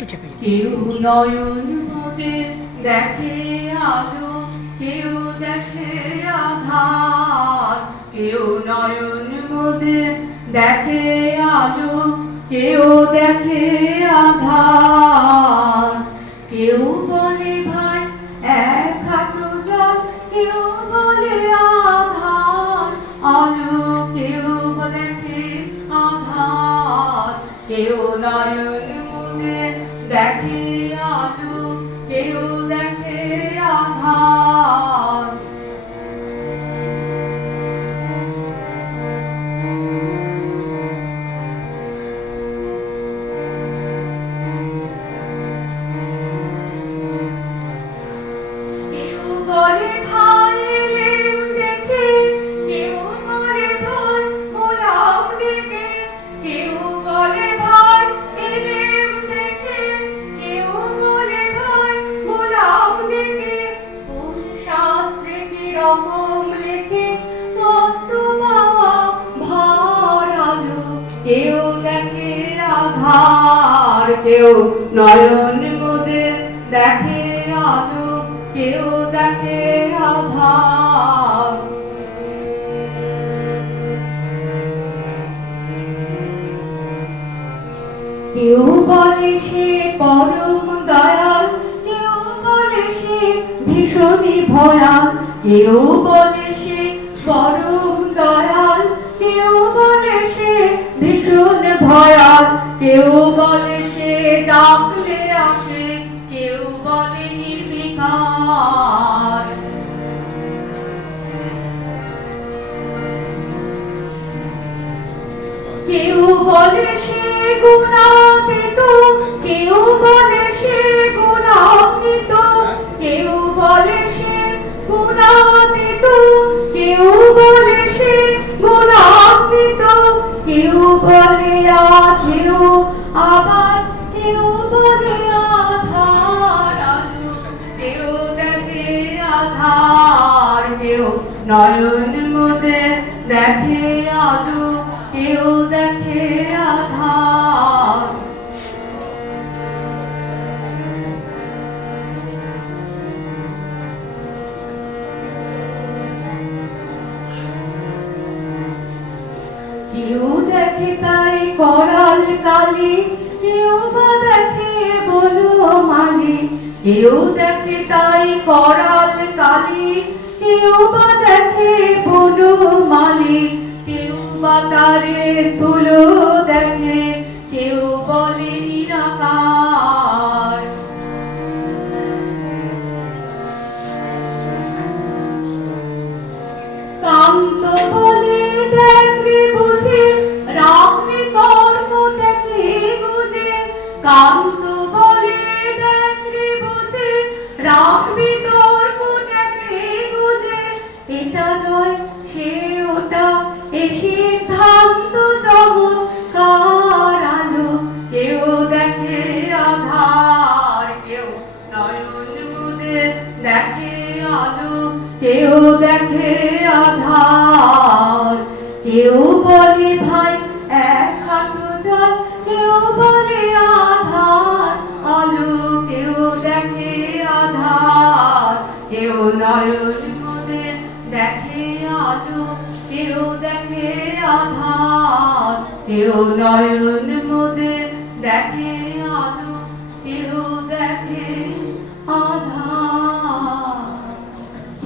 একটু চেপে কেউ নয়ন মোদের দেখে আলো, কেউ দেখে আধার। কেউ নয়ন মোদের দেখে আলো, কেউ দেখে আধার। কেউ বলে ভাই এক হাঁটু জল, কেউ বলে আধার আলো, কেউ দেখে আধার। কেউ নয়ন মোদের দেখে আলো, কেউ দেখে আধার। কেউ বলে ভাই এলেম দেখে, কেউ বলে ভাই মোলাম ডেকে। কেউ বলে ভাই এলেম দেখে, কেউ বলে ভাই মোলাম ডেকে। কোন শাস্ত্রে কি রকম লেখে তত্ত্ব পাওয়া ভার আলো, কেউ দেখে আধার। কেউ নয়ন মোদের দেখে আলো, কেউ দেখে আধার। কেউ বলে সে পরম দয়াল, কেউ বলে সে ভীষণই ভয়াল। কেউ বলে সে পরম দয়াল, কেউ বলে সে ভীষণ ভয়াল। কেউ বলে সে ডাকলে আসে, কেউ বলে নির্বিকার। কেউ বলে সে গুণাতীত, কেউ বলে সে গুণান্বিত। কেউ বলে সে গুণাতীত, কেউ বলে সে গুণান্বিত। কেউ বলে আধেয়, আবার কেউ বলে আধার আলো, কেউ দেখে আধার। কেউ নয়ন মোদের দেখে আলো, কেউ দেখে আধার। কেউ দেখে তাই করাল কালি, কেউ বা দেখে বনমালী। কেউ দেখে তাই করাল কালি, কেউ বা দেখে বনমালী। কেউ বা তারে স্থূল দেখে, কেউ বলে নিরাকার। কান্ত বলে দেখে বুঝে, রাখবে কর্ম দেখে বুঝে। কান্ত বলে দেখে বুঝে, রাখবে তর্ক দেখে বুঝে। এটা নয় সে ওটা, এ সিদ্ধান্ত চমৎকার আলো, কেউ দেখে আধার। কেউ নয়ন মোদের দেখে আলো, কেউ দেখে আধার। কেউ বলে ভাই এক হাঁটু জল, কেউ বলে আধার আলো, কেউ দেখে আধার। কেউ নয়ন মোদের দেখে আলো, কেউ দেখে আধার। কেউ নয়ন মোদের দেখে